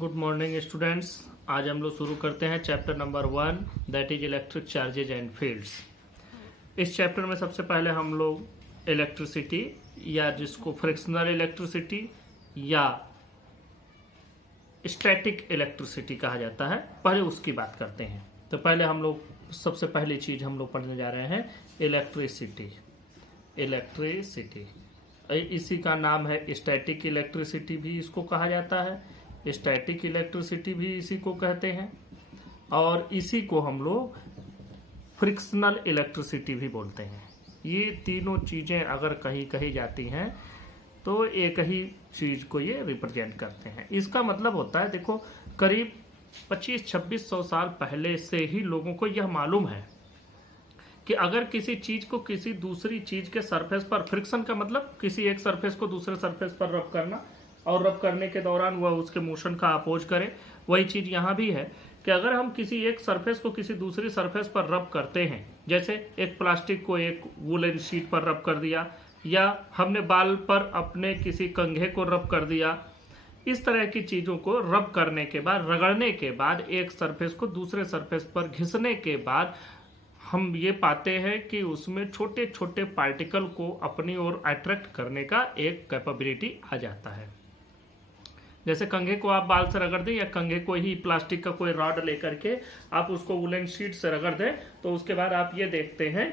Good morning students. आज हम लोग शुरू करते हैं chapter number 1 that is electric charges and fields. इस चैप्टर में सबसे पहले हम लोग इलेक्ट्रिसिटी या जिसको फ्रिक्शनल इलेक्ट्रिसिटी या स्टैटिक इलेक्ट्रिसिटी कहा जाता है, पहले उसकी बात करते हैं। तो पहले हम लोग सबसे पहली चीज हम लोग पढ़ने जा रहे हैं इलेक्ट्रिसिटी। इसी का नाम है स्टैटिक इलेक्ट्रिसिटी, भी इसको कहा जाता है। स्टैटिक इलेक्ट्रिसिटी भी इसी को कहते हैं और इसी को हम लोग फ्रिक्शनल इलेक्ट्रिसिटी भी बोलते हैं। ये तीनों चीजें अगर कहीं कही जाती हैं तो एक ही चीज को ये रिप्रेजेंट करते हैं। इसका मतलब होता है, देखो, करीब 25-2600 साल पहले से ही लोगों को यह मालूम है कि अगर किसी चीज को किसी दूसरी चीज के सरफेस पर, फ्रिक्शन का मतलब किसी एक सरफेस को दूसरे सरफेस पर रब करना और रब करने के दौरान वह उसके मोशन का अपोज करे, वही चीज यहाँ भी है कि अगर हम किसी एक सरफेस को किसी दूसरी सरफेस पर रब करते हैं, जैसे एक प्लास्टिक को एक वुलन शीट पर रब कर दिया या हमने बाल पर अपने किसी कंघे को रब कर दिया, इस तरह की चीजों को रब करने के बाद, रगड़ने के बाद, एक सरफेस को दूसरे सरफेस पर घिसने के बाद हम ये पाते हैं कि उसमें छोटे छोटे पार्टिकल को अपनी ओर अट्रैक्ट करने का एक कैपेबिलिटी आ जाता है। जैसे कंघे को आप बाल से रगड़ दें या कंघे को ही प्लास्टिक का कोई रॉड लेकर के आप उसको वुलन शीट से रगड़ दें, तो उसके बाद आप ये देखते हैं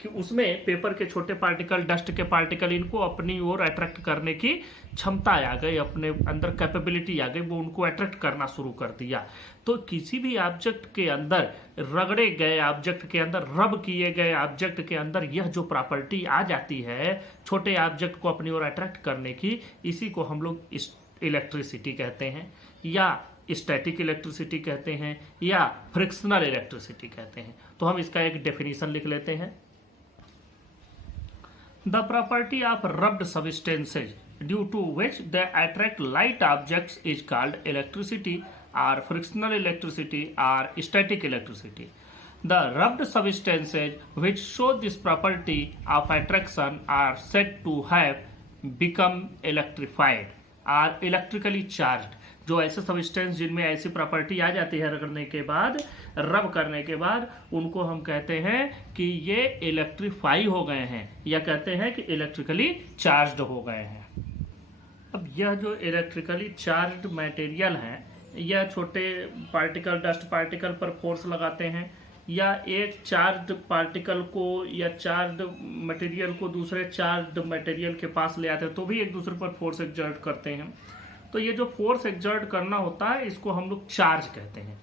कि उसमें पेपर के छोटे पार्टिकल, डस्ट के पार्टिकल, इनको अपनी ओर अट्रैक्ट करने की क्षमता आ गई, अपने अंदर कैपेबिलिटी आ गई, वो उनको अट्रैक्ट करना शुरू कर दिया। तो किसी भी ऑब्जेक्ट के अंदर, रगड़े गए ऑब्जेक्ट के अंदर, रब किए गए ऑब्जेक्ट के अंदर यह जो प्रॉपर्टी आ जाती है छोटे ऑब्जेक्ट को अपनी ओर अट्रैक्ट करने की, इसी को हम लोग इलेक्ट्रिसिटी कहते हैं या स्टैटिक इलेक्ट्रिसिटी कहते हैं या फ्रिक्शनल इलेक्ट्रिसिटी कहते हैं। तो हम इसका एक डेफिनेशन लिख लेते हैं। The property of rubbed substances due to which they attract light objects is called electricity और फ्रिक्शनल इलेक्ट्रिसिटी और static electricity. The rubbed substances which show this property of attraction are said to have become electrified और electrically charge. जो ऐसे substance जिनमें ऐसी property आ जाती है रगड़ने के बाद, रब करने के बाद, उनको हम कहते हैं कि ये इलेक्ट्रीफाई हो गए हैं या कहते हैं कि इलेक्ट्रिकली चार्ज्ड हो गए हैं। अब यह जो इलेक्ट्रिकली चार्ज्ड मटेरियल है, यह छोटे पार्टिकल, डस्ट पार्टिकल पर फोर्स लगाते हैं या एक चार्ज्ड पार्टिकल को या चार्ज्ड मटेरियल को दूसरे चार्ज्ड मटेरियल के पास ले आते हैं तो भी एक दूसरे पर फोर्स एक्सर्ट करते हैं। तो ये जो फोर्स एक्सर्ट करना होता है इसको हम लोग चार्ज कहते हैं।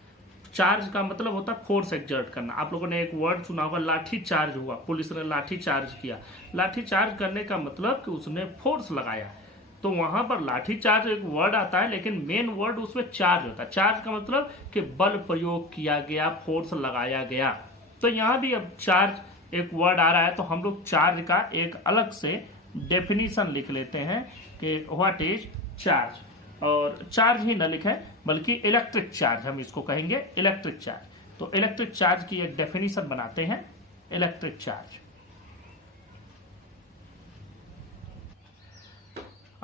चार्ज का मतलब होता है फोर्स एक्सर्ट करना। आप लोगों ने एक वर्ड सुना होगा, लाठी चार्ज हुआ, पुलिस ने लाठी चार्ज किया। लाठी चार्ज करने का मतलब कि उसने फोर्स लगाया। तो वहां पर लाठी चार्ज एक वर्ड आता है, लेकिन मेन वर्ड उसमें चार्ज होता है। चार्ज का मतलब कि बल प्रयोग किया गया, फोर्स लगाया गया। तो यहां भी अब चार्ज एक वर्ड आ रहा है, तो हम लोग चार्ज का एक अलग से डेफिनेशन लिख लेते हैं कि व्हाट इज चार्ज। और चार्ज ही न लिखें बल्कि इलेक्ट्रिक चार्ज हम इसको कहेंगे, इलेक्ट्रिक चार्ज। तो इलेक्ट्रिक चार्ज की एक डेफिनेशन बनाते हैं, इलेक्ट्रिक चार्ज।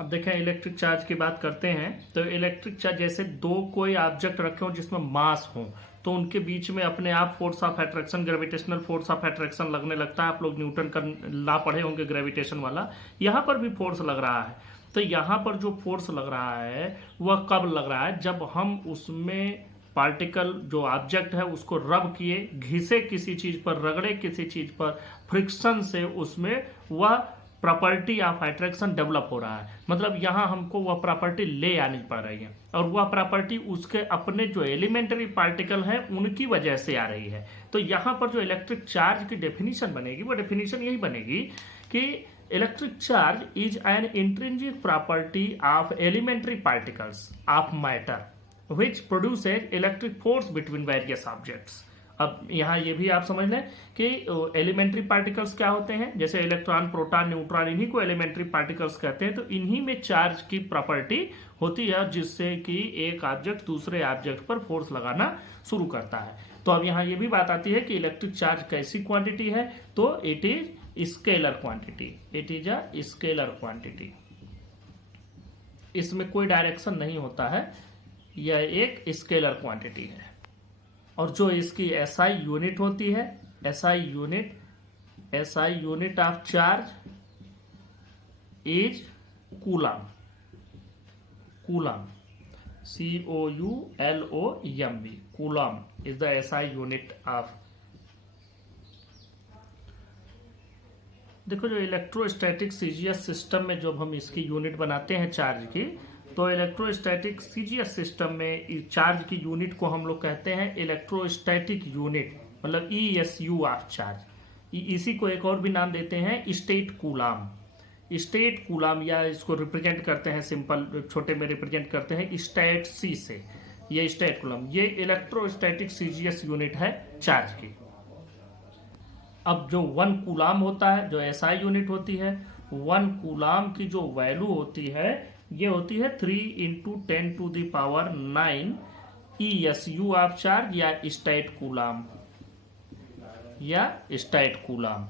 अब देखें, इलेक्ट्रिक चार्ज की बात करते हैं तो इलेक्ट्रिक चार्ज जैसे दो कोई ऑब्जेक्ट रखे हो जिसमें मास हो, तो उनके बीच में अपने आप force of attraction, gravitational force of attraction लगने लगता है। आप लोग न्यूटन का लॉ पढ़े होंगे ग्रेविटेशन वाला। यहाँ पर भी फोर्स लग रहा है। तो यहाँ पर जो फोर्स लग रहा है वह कब लग रहा है? जब हम उसमें पार्टिकल, जो ऑब्जेक्ट है, उसको रब किए, घिसे किसी चीज पर, रगड़े किसी चीज पर, फ्रिक्शन से उसमें वह प्रॉपर्टी ऑफ अट्रैक्शन डेवलप हो रहा है। मतलब यहां हमको वह प्रॉपर्टी ले आनी पड़ रही है और वह प्रॉपर्टी उसके अपने जो एलिमेंटरी पार्टिकल हैं उनकी वजह से आ रही है। तो यहां पर जो इलेक्ट्रिक चार्ज की डेफिनेशन बनेगी वो डेफिनेशन यही बनेगी कि electric charge is an intrinsic property of elementary particles of matter which produces electric force between various objects. अब यहाँ ये भी आप समझ लें कि एलिमेंट्री पार्टिकल्स क्या होते हैं, जैसे इलेक्ट्रॉन, प्रोटॉन, न्यूट्रॉन, इन्हीं को एलिमेंट्री पार्टिकल्स कहते हैं। तो इन्हीं में चार्ज की प्रॉपर्टी होती है जिससे कि एक ऑब्जेक्ट दूसरे ऑब्जेक्ट पर फोर्स लगाना शुरू करता है। तो अब यहाँ ये भी बात आती है कि इलेक्ट्रिक चार्ज कैसी क्वांटिटी है, तो it is scalar quantity. It is a scalar quantity. इसमें कोई डायरेक्शन नहीं होता है, यह एक स्केलर क्वांटिटी है। और जो इसकी एसआई यूनिट होती है, SI unit of charge is coulomb. COULOMB, coulomb is the SI unit of. देखो, जो इलेक्ट्रोस्टैटिक सीजीएस सिस्टम में जब हम इसकी यूनिट बनाते हैं चार्ज की, तो इलेक्ट्रोस्टैटिक सीजीएस सिस्टम में चार्ज की यूनिट को हम लोग कहते हैं इलेक्ट्रोस्टैटिक यूनिट, मतलब ESU ऑफ चार्ज। इसी को एक और भी नाम देते हैं स्टेट कूलम। स्टेट कूलम, या इसको रिप्रेजेंट करते हैं सिंपल छोटे में रिप्रेजेंट करते हैं स्टेट C से। ये स्टेट कूलम, ये इलेक्ट्रोस्टैटिक सीजीएस यूनिट है चार्ज की। अब जो 1 कूलम होता है, जो SI यूनिट होती है, 1 कूलम की जो वैल्यू होती है ये होती है 3 × 10⁹ ESU ऑफ चार्ज, या state coulomb.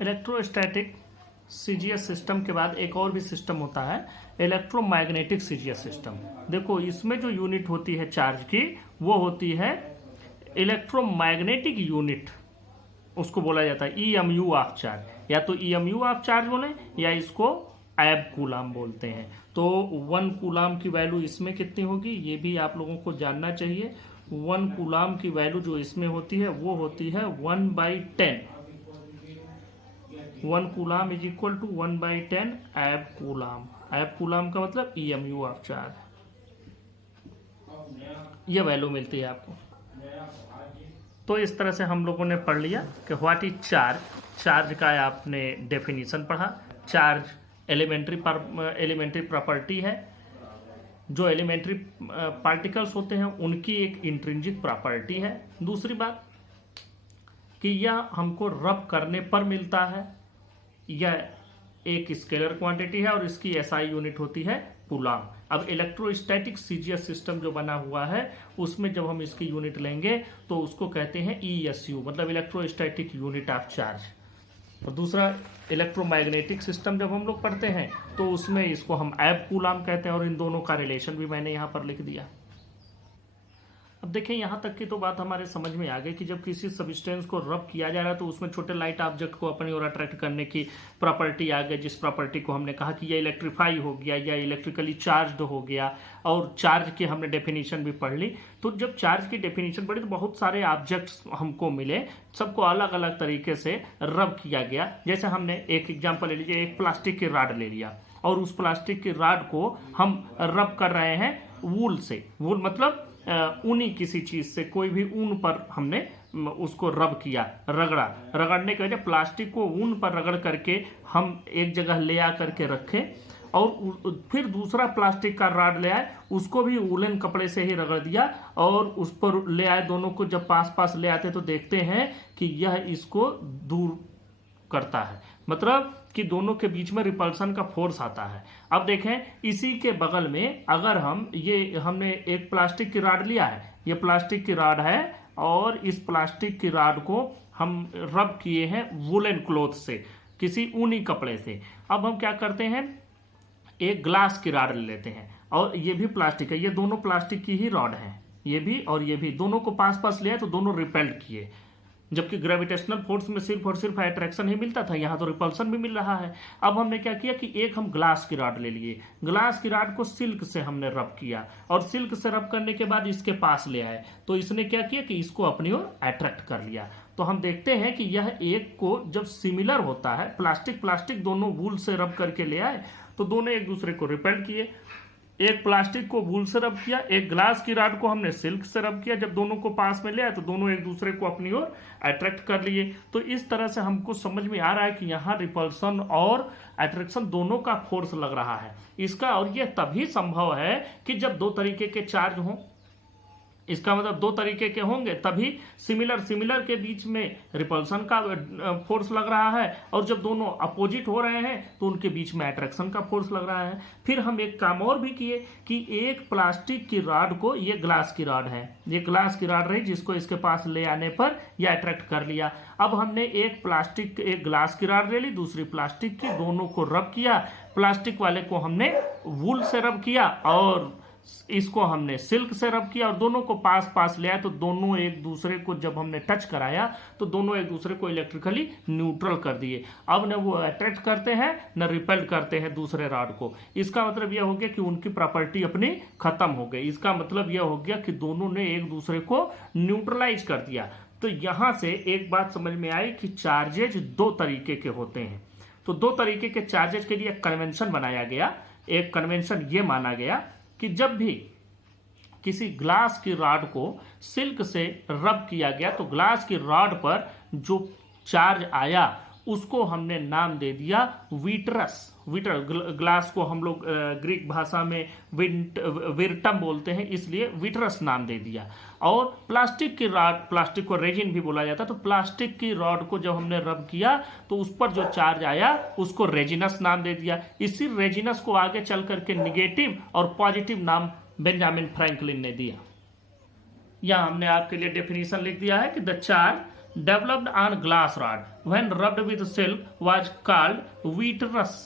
Electrostatic CGS system के बाद एक और भी सिस्टम होता है इलेक्ट्रोमैग्नेटिक सीजीएस सिस्टम। देखो, इसमें जो यूनिट होती है चार्ज की वो होती है इलेक्ट्रोमैग्नेटिक यूनिट, उसको बोला जाता है EMU ऑफ चार्ज। या तो EMU ऑफ चार्ज बोले या इसको एब कूलम बोलते हैं। तो 1 कूलम की वैल्यू इसमें कितनी होगी ये भी आप लोगों को जानना चाहिए। 1 कूलम की वैल्यू जो इसमें होती है वो होती है 1/10। 1 कूलम इज इक्वल टू 1/10 एब कूलम। एब कूलम का मतलब EMU ऑफ चार्ज, ये वैल्यू मिलती है आपको। तो इस तरह से हम लोगों ने पढ़ लिया कि व्हाट इज चार्ज। चार्ज का आपने डेफिनेशन पढ़ा। चार्ज एलिमेंट्री प्रॉपर्टी है। जो एलिमेंट्री पार्टिकल्स होते हैं उनकी एक इंट्रिंसिक प्रॉपर्टी है। दूसरी बात कि यह हमको रब करने पर मिलता है। यह एक स्केलर क्वांटिटी है और इसकी SI यूनिट होती है कूलम। अब इलेक्ट्रोस्टैटिक सीजीएस सिस्टम जो बना हुआ है उसमें जब हम इसकी यूनिट लेंगे तो उसको कहते हैं ESU, मतलब इलेक्ट्रोस्टैटिक यूनिट ऑफ चार्ज। और दूसरा इलेक्ट्रोमैग्नेटिक सिस्टम जब हम लोग पढ़ते हैं तो उसमें इसको हम एब कूलम कहते हैं, और इन दोनों का रिलेशन भी मैंने यहाँ पर लिख दिया। अब देखें, यहाँ तक की तो बात हमारे समझ में आ गई कि जब किसी सब्सटेंस को रब किया जा रहा है तो उसमें छोटे लाइट ऑब्जेक्ट को अपनी ओर अट्रैक्ट करने की प्रॉपर्टी आ गई, जिस प्रॉपर्टी को हमने कहा कि यह इलेक्ट्रीफाई हो गया या इलेक्ट्रिकली चार्ज्ड हो गया। और चार्ज की हमने डेफिनेशन भी पढ़ ली। तो जब चार्ज की डेफिनेशन पढ़ी तो बहुत सारे ऑब्जेक्ट्स हमको मिले, सबको अलग अलग तरीके से रब किया गया। जैसे हमने एक एग्जाम्पल ले लीजिए, एक प्लास्टिक की राड ले लिया और उस प्लास्टिक की राड को हम रब कर रहे हैं वूल से। वूल मतलब ऊनी किसी चीज से, कोई भी ऊन पर हमने उसको रब किया, रगड़ने की वजह प्लास्टिक को ऊन पर रगड़ करके हम एक जगह ले आ करके रखें और फिर दूसरा प्लास्टिक का राड ले आए, उसको भी वूलन कपड़े से ही रगड़ दिया और उस पर ले आए। दोनों को जब पास पास ले आते तो देखते हैं कि यह इसको दूर करता है, मतलब कि दोनों के बीच में रिपल्सन का फोर्स आता है। अब देखें, इसी के बगल में अगर हमने एक प्लास्टिक की राड लिया है, ये प्लास्टिक की राड है और इस प्लास्टिक की राड को हम रब किए हैं वुलन क्लॉथ से, किसी ऊनी कपड़े से। अब हम क्या करते हैं, एक ग्लास की राड ले लेते हैं और ये भी प्लास्टिक है, ये दोनों प्लास्टिक की ही रॉड है, ये भी और ये भी, दोनों को पास पास ले आए तो दोनों रिपेल्ड किए। जबकि ग्रेविटेशनल फोर्स में सिर्फ और सिर्फ अट्रैक्शन ही मिलता था, यहाँ तो रिपल्सन भी मिल रहा है। अब हमने क्या किया कि एक हम ग्लास की रॉड ले लिए, ग्लास की रॉड को सिल्क से हमने रब किया और सिल्क से रब करने के बाद इसके पास ले आए तो इसने क्या किया कि इसको अपनी ओर अट्रैक्ट कर लिया। तो हम देखते हैं कि यह एक को जब सिमिलर होता है, प्लास्टिक दोनों वूल से रब करके ले आए तो दोनों एक दूसरे को रिपेल्ड किए। एक प्लास्टिक को वूल से रब किया, एक ग्लास की रॉड को हमने सिल्क से रब किया। जब दोनों को पास में ले आए तो दोनों एक दूसरे को अपनी ओर अट्रैक्ट कर लिए। तो इस तरह से हमको समझ में आ रहा है कि यहाँ रिपल्सन और अट्रैक्शन दोनों का फोर्स लग रहा है इसका। और यह तभी संभव है कि जब दो तरीके के चार्ज हों, इसका मतलब दो तरीके के होंगे तभी सिमिलर के बीच में रिपल्सन का फोर्स लग रहा है, और जब दोनों अपोजिट हो रहे हैं तो उनके बीच में अट्रैक्शन का फोर्स लग रहा है। फिर हम एक काम और भी किए कि एक प्लास्टिक की रॉड को, ये ग्लास की रॉड है, ये ग्लास की रॉड रही जिसको इसके पास ले आने पर यह अट्रैक्ट कर लिया। अब हमने एक ग्लास की रॉड ले ली, दूसरी प्लास्टिक की, दोनों को रब किया। प्लास्टिक वाले को हमने वूल से रब किया और इसको हमने सिल्क से रब किया और दोनों को पास पास ले आया, तो दोनों एक दूसरे को जब हमने टच कराया तो दोनों एक दूसरे को इलेक्ट्रिकली न्यूट्रल कर दिए। अब न वो अट्रैक्ट करते हैं न रिपेल करते हैं दूसरे रॉड को। इसका मतलब यह हो गया कि उनकी प्रॉपर्टी अपनी खत्म हो गई। इसका मतलब यह हो गया कि दोनों ने एक दूसरे को न्यूट्रलाइज कर दिया। तो यहां से एक बात समझ में आई कि चार्जेज दो तरीके के होते हैं। तो दो तरीके के चार्जेज के लिए कन्वेंशन बनाया गया। एक कन्वेंशन ये माना गया कि जब भी किसी ग्लास की रॉड को सिल्क से रब किया गया तो ग्लास की रॉड पर जो चार्ज आया उसको हमने नाम दे दिया विट्रस। ग्लास को हम लोग ग्रीक भाषा में विरटम बोलते हैं, इसलिए विट्रस नाम दे दिया। और प्लास्टिक की रॉड, प्लास्टिक को रेजिन भी बोला जाता है, तो प्लास्टिक की रॉड को जब हमने रब किया तो उस पर जो चार्ज आया उसको रेजिनस नाम दे दिया। इसी रेजिनस को आगे चल करके निगेटिव और पॉजिटिव नाम बेंजामिन फ्रैंकलिन ने दिया। यहां हमने आपके लिए डेफिनेशन लिख दिया है कि the charge developed on glass rod when rubbed with silk was called vitreous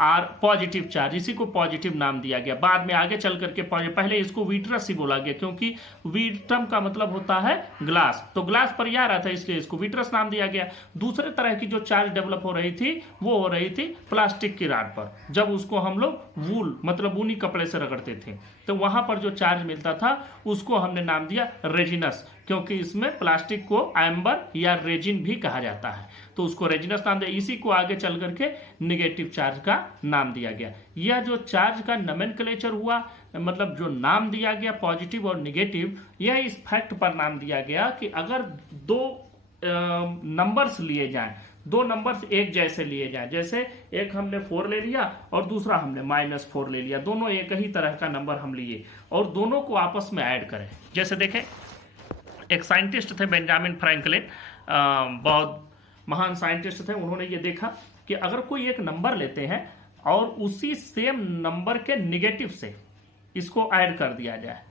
और पॉजिटिव चार्ज। इसी को पॉजिटिव नाम दिया गया। बाद में आगे चल करके पहले इसको विट्रस ही बोला गया, क्योंकि विट्रम का मतलब होता है ग्लास, तो ग्लास पर यह आ रहा था इसलिए इसको विट्रस नाम दिया गया। दूसरे तरह की जो चार्ज डेवलप हो रही थी वो हो रही थी प्लास्टिक की रॉड पर। जब उसको हम लोग वूल मतलब ऊनी कपड़े से रगड़ते थे तो वहां पर जो चार्ज मिलता था उसको हमने नाम दिया रेजिनस, क्योंकि इसमें प्लास्टिक को एम्बर या रेजिन भी कहा जाता है, तो उसको रेजिनस नाम दिया। इसी को आगे चल करके निगेटिव चार्ज का नाम दिया गया। यह जो चार्ज का नोमेनक्लेचर हुआ, मतलब जो नाम दिया गया पॉजिटिव और निगेटिव, यह इस फैक्ट पर नाम दिया गया कि अगर दो नंबर्स लिए जाएं, दो नंबर्स एक जैसे लिए जाएं, जैसे एक हमने 4 ले लिया और दूसरा हमने -4 ले लिया, दोनों एक ही तरह का नंबर हम लिए और दोनों को आपस में ऐड करें। जैसे देखें, एक साइंटिस्ट थे बेंजामिन फ्रैंकलिन, बहुत महान साइंटिस्ट थे। उन्होंने ये देखा कि अगर कोई एक नंबर लेते हैं और उसी सेम नंबर के निगेटिव से इसको ऐड कर दिया जाए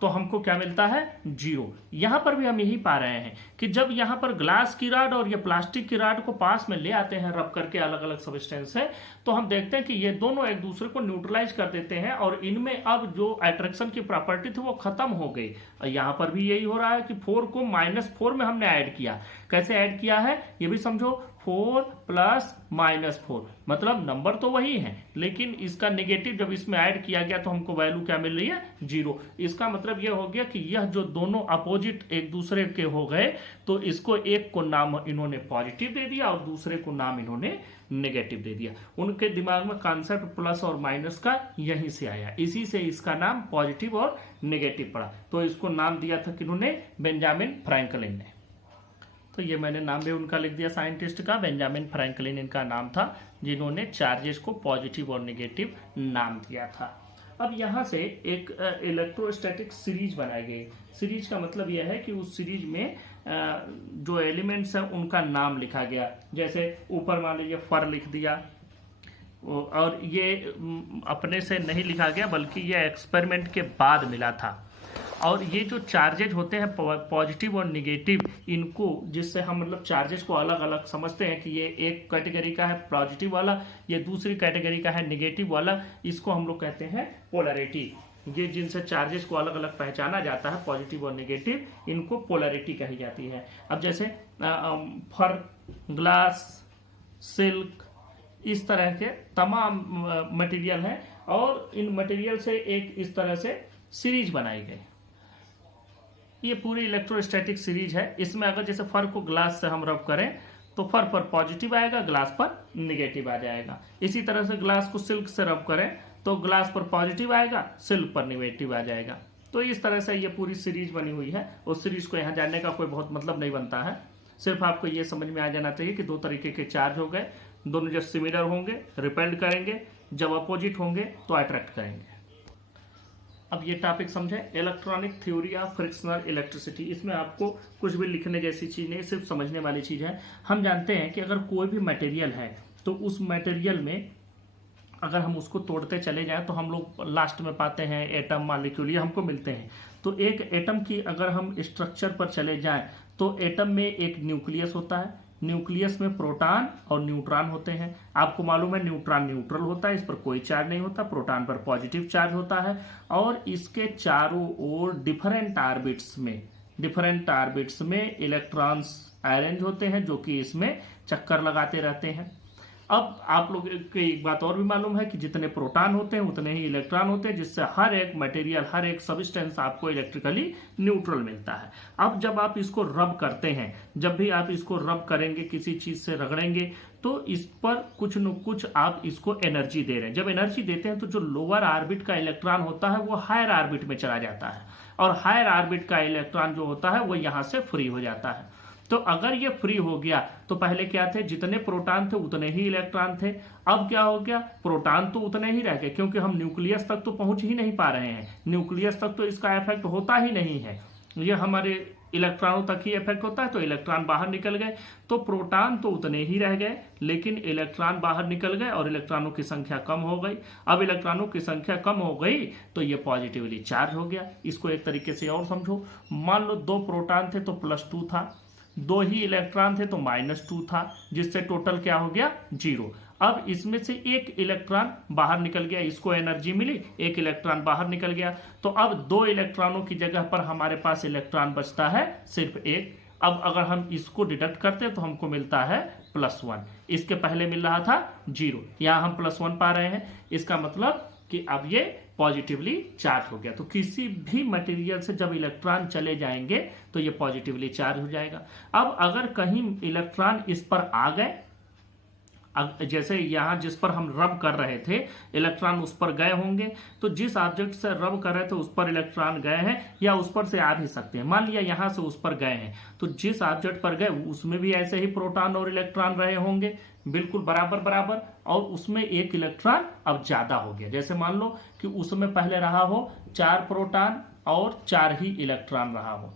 तो हमको क्या मिलता है? 0। यहां पर भी हम यही पा रहे हैं कि जब यहां पर ग्लास की रॉड और ये प्लास्टिक की रॉड को पास में ले आते हैं रब करके अलग अलग सब्सटेंस से, तो हम देखते हैं कि ये दोनों एक दूसरे को न्यूट्रलाइज कर देते हैं और इनमें अब जो अट्रैक्शन की प्रॉपर्टी थी वो खत्म हो गई। यहां पर भी यही हो रहा है कि 4 को -4 में हमने ऐड किया। कैसे ऐड किया है ये भी समझो, 4 + -4 मतलब नंबर तो वही है, लेकिन इसका नेगेटिव जब इसमें ऐड किया गया तो हमको वैल्यू क्या मिल रही है? 0। इसका मतलब यह हो गया कि यह जो दोनों अपोजिट एक दूसरे के हो गए तो इसको एक को नाम इन्होंने पॉजिटिव दे दिया और दूसरे को नाम इन्होंने नेगेटिव दे दिया। उनके दिमाग में कॉन्सेप्ट प्लस और माइनस का यहीं से आया, इसी से इसका नाम पॉजिटिव और नेगेटिव पड़ा। तो इसको नाम दिया था किन्होंने? बेंजामिन फ्रैंकलिन ने। तो ये मैंने नाम भी उनका लिख दिया साइंटिस्ट का, बेंजामिन फ्रैंकलिन इनका नाम था, जिन्होंने चार्जेस को पॉजिटिव और नेगेटिव नाम दिया था। अब यहाँ से एक इलेक्ट्रोस्टैटिक सीरीज बनाई गई। सीरीज का मतलब यह है कि उस सीरीज में जो एलिमेंट्स हैं उनका नाम लिखा गया। जैसे ऊपर मान लीजिए फर लिख दिया, और ये अपने से नहीं लिखा गया बल्कि ये एक्सपेरिमेंट के बाद मिला था। और ये जो चार्जेज होते हैं पॉजिटिव और निगेटिव, इनको जिससे हम मतलब चार्जेस को अलग अलग समझते हैं कि ये एक कैटेगरी का है पॉजिटिव वाला, ये दूसरी कैटेगरी का है निगेटिव वाला, इसको हम लोग कहते हैं पोलैरिटी। ये जिनसे चार्जेस को अलग अलग पहचाना जाता है पॉजिटिव और नेगेटिव, इनको पोलैरिटी कही जाती है। अब जैसे फर, ग्लास, सिल्क, इस तरह के तमाम मटेरियल हैं और इन मटेरियल से एक इस तरह से सीरीज बनाई गई। ये पूरी इलेक्ट्रोस्टैटिक सीरीज है। इसमें अगर जैसे फर को ग्लास से हम रब करें तो फर पर पॉजिटिव आएगा, ग्लास पर निगेटिव आ जाएगा। इसी तरह से ग्लास को सिल्क से रब करें तो ग्लास पर पॉजिटिव आएगा, सिल्क पर निगेटिव आ जाएगा। तो इस तरह से ये पूरी सीरीज बनी हुई है। उस सीरीज को यहाँ जानने का कोई बहुत मतलब नहीं बनता है, सिर्फ आपको ये समझ में आ जाना चाहिए कि दो तरीके के चार्ज हो गए, दोनों जब सिमिलर होंगे रिपेल्ड करेंगे, जब अपोजिट होंगे तो अट्रैक्ट करेंगे। अब ये टॉपिक समझें, electronic theory of frictional electricity. इसमें आपको कुछ भी लिखने जैसी चीज नहीं, सिर्फ समझने वाली चीज है। हम जानते हैं कि अगर कोई भी मटेरियल है तो उस मटेरियल में अगर हम उसको तोड़ते चले जाएं तो हम लोग लास्ट में पाते हैं एटम, मॉलिक्यूल, ये हमको मिलते हैं। तो एक एटम की अगर हम स्ट्रक्चर पर चले जाएं तो एटम में एक न्यूक्लियस होता है, न्यूक्लियस में प्रोटॉन और न्यूट्रॉन होते हैं। आपको मालूम है न्यूट्रॉन न्यूट्रल होता है, इस पर कोई चार्ज नहीं होता, प्रोटॉन पर पॉजिटिव चार्ज होता है। और इसके चारों ओर डिफरेंट ऑर्बिट्स में इलेक्ट्रॉन्स अरेंज होते हैं जो कि इसमें चक्कर लगाते रहते हैं। अब आप लोग को एक बात और भी मालूम है कि जितने प्रोटॉन होते हैं उतने ही इलेक्ट्रॉन होते हैं, जिससे हर एक मटेरियल, हर एक सब्सटेंस आपको इलेक्ट्रिकली न्यूट्रल मिलता है। अब जब आप इसको रब करते हैं, जब भी आप इसको रब करेंगे, किसी चीज से रगड़ेंगे, तो इस पर कुछ न कुछ आप इसको एनर्जी दे रहे हैं। जब एनर्जी देते हैं तो जो लोअर ऑर्बिट का इलेक्ट्रॉन होता है वो हायर ऑर्बिट में चला जाता है, और हायर ऑर्बिट का इलेक्ट्रॉन जो होता है वो यहां से फ्री हो जाता है। तो अगर ये फ्री हो गया तो पहले क्या थे, जितने प्रोटॉन थे उतने ही इलेक्ट्रॉन थे। अब क्या हो गया, प्रोटॉन तो उतने ही रह गए, क्योंकि हम न्यूक्लियस तक तो पहुंच ही नहीं पा रहे हैं, न्यूक्लियस तक तो इसका इफेक्ट होता ही नहीं है, ये हमारे इलेक्ट्रॉनों तक ही इफेक्ट होता है। तो इलेक्ट्रॉन बाहर निकल गए, तो प्रोटॉन तो उतने ही रह गए, लेकिन इलेक्ट्रॉन बाहर निकल गए और इलेक्ट्रॉनों की संख्या कम हो गई। अब इलेक्ट्रॉनों की संख्या कम हो गई तो ये पॉजिटिवली चार्ज हो गया। इसको एक तरीके से और समझो, मान लो 2 प्रोटॉन थे तो +2 था, 2 ही इलेक्ट्रॉन थे तो -2 था, जिससे टोटल क्या हो गया, 0। अब इसमें से एक इलेक्ट्रॉन बाहर निकल गया, इसको एनर्जी मिली, एक इलेक्ट्रॉन बाहर निकल गया, तो अब 2 इलेक्ट्रॉनों की जगह पर हमारे पास इलेक्ट्रॉन बचता है सिर्फ 1। अब अगर हम इसको डिडक्ट करते हैं तो हमको मिलता है +1, इसके पहले मिल रहा था 0, यहां हम +1 पा रहे हैं। इसका मतलब कि अब ये पॉजिटिवली चार्ज हो गया। तो किसी भी मटेरियल से जब इलेक्ट्रॉन चले जाएंगे तो ये पॉजिटिवली चार्ज हो जाएगा। अब अगर कहीं इलेक्ट्रॉन इस पर आ गए, जैसे यहां जिस पर हम रब कर रहे थे इलेक्ट्रॉन उस पर गए होंगे, तो जिस ऑब्जेक्ट से रब कर रहे थे उस पर इलेक्ट्रॉन गए हैं या उस पर से आ भी सकते हैं। मान लिया यहां से उस पर गए हैं, तो जिस ऑब्जेक्ट पर गए उसमें भी ऐसे ही प्रोटॉन और इलेक्ट्रॉन रहे होंगे, बिल्कुल बराबर बराबर, और उसमें एक इलेक्ट्रॉन अब ज्यादा हो गया। जैसे मान लो कि उसमें पहले रहा हो 4 प्रोटॉन और 4 ही इलेक्ट्रॉन रहा हो,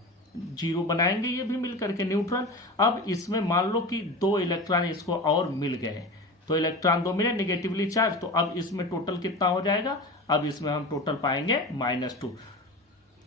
0 बनाएंगे ये भी मिलकर के न्यूट्रल। अब इसमें मान लो कि 2 इलेक्ट्रॉन इसको और मिल गए, तो इलेक्ट्रॉन 2 मिले नेगेटिवली चार्ज, तो अब इसमें टोटल कितना हो जाएगा, अब इसमें हम टोटल पाएंगे -2।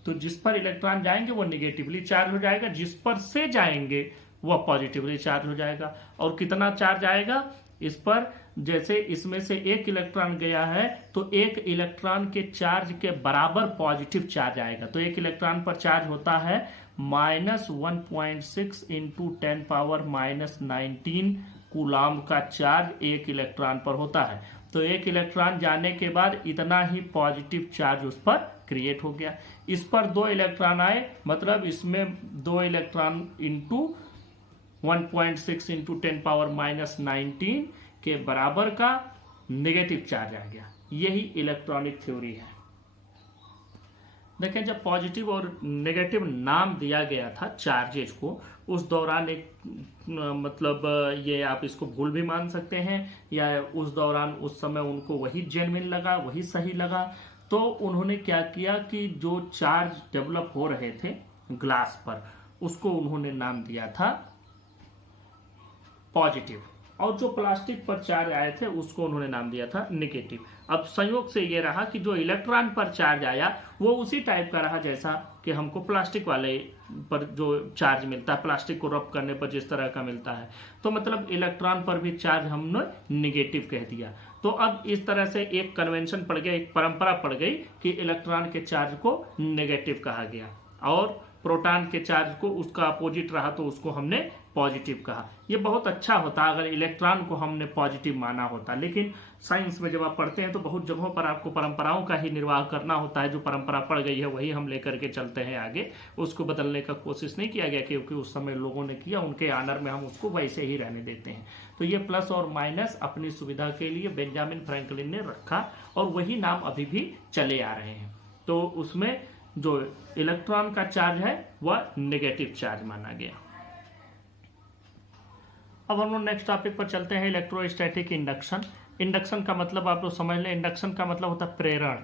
तो जिस पर इलेक्ट्रॉन जाएंगे वो नेगेटिवली चार्ज हो जाएगा, जिस पर से जाएंगे वह पॉजिटिवली चार्ज हो जाएगा। और कितना चार्ज आएगा इस पर, जैसे इसमें से एक इलेक्ट्रॉन गया है तो एक इलेक्ट्रॉन के चार्ज के बराबर पॉजिटिव चार्ज आएगा। तो एक इलेक्ट्रॉन पर चार्ज होता है -1.6 × 10⁻⁻19 कूलाम का चार्ज एक इलेक्ट्रॉन पर होता है। तो एक इलेक्ट्रॉन जाने के बाद इतना ही पॉजिटिव चार्ज उस पर क्रिएट हो गया। इस पर 2 इलेक्ट्रॉन आए, मतलब इसमें 2 इलेक्ट्रॉन इंटू 1.6 × 10⁻⁻19 के बराबर का नेगेटिव चार्ज आ गया। यही इलेक्ट्रॉनिक थ्योरी है। देखें, जब पॉजिटिव और नेगेटिव नाम दिया गया था चार्जेज को, उस दौरान एक मतलब ये आप इसको भूल भी मान सकते हैं, या उस दौरान उस समय उनको वही जेन्युइन लगा, वही सही लगा। तो उन्होंने क्या किया कि जो चार्ज डेवलप हो रहे थे ग्लास पर, उसको उन्होंने नाम दिया था पॉजिटिव, और जो प्लास्टिक पर चार्ज आए थे उसको उन्होंने नाम दिया था नेगेटिव। अब संयोग से ये रहा कि जो इलेक्ट्रॉन पर चार्ज आया वो उसी टाइप का रहा जैसा कि हमको प्लास्टिक वाले पर जो चार्ज मिलता है, प्लास्टिक को रब करने पर जिस तरह का मिलता है। तो मतलब इलेक्ट्रॉन पर भी चार्ज हमने नेगेटिव कह दिया। तो अब इस तरह से एक कन्वेंशन पड़ गया, एक परंपरा पड़ गई कि इलेक्ट्रॉन के चार्ज को नेगेटिव कहा गया, और प्रोटॉन के चार्ज को उसका अपोजिट रहा तो उसको हमने पॉजिटिव कहा। ये बहुत अच्छा होता अगर इलेक्ट्रॉन को हमने पॉजिटिव माना होता, लेकिन साइंस में जब आप पढ़ते हैं तो बहुत जगहों पर आपको परंपराओं का ही निर्वाह करना होता है। जो परंपरा पड़ गई है वही हम लेकर के चलते हैं आगे, उसको बदलने का कोशिश नहीं किया गया, क्योंकि उस समय लोगों ने किया, उनके ऑनर में हम उसको वैसे ही रहने देते हैं। तो ये प्लस और माइनस अपनी सुविधा के लिए बेंजामिन फ्रैंकलिन ने रखा, और वही नाम अभी भी चले आ रहे हैं। तो उसमें जो इलेक्ट्रॉन का चार्ज है वह नेगेटिव चार्ज माना गया। अब हम लोग नेक्स्ट टॉपिक पर चलते हैं, इलेक्ट्रोस्टैटिक इंडक्शन। इंडक्शन का मतलब आप लोग समझ लें, इंडक्शन का मतलब होता है प्रेरण।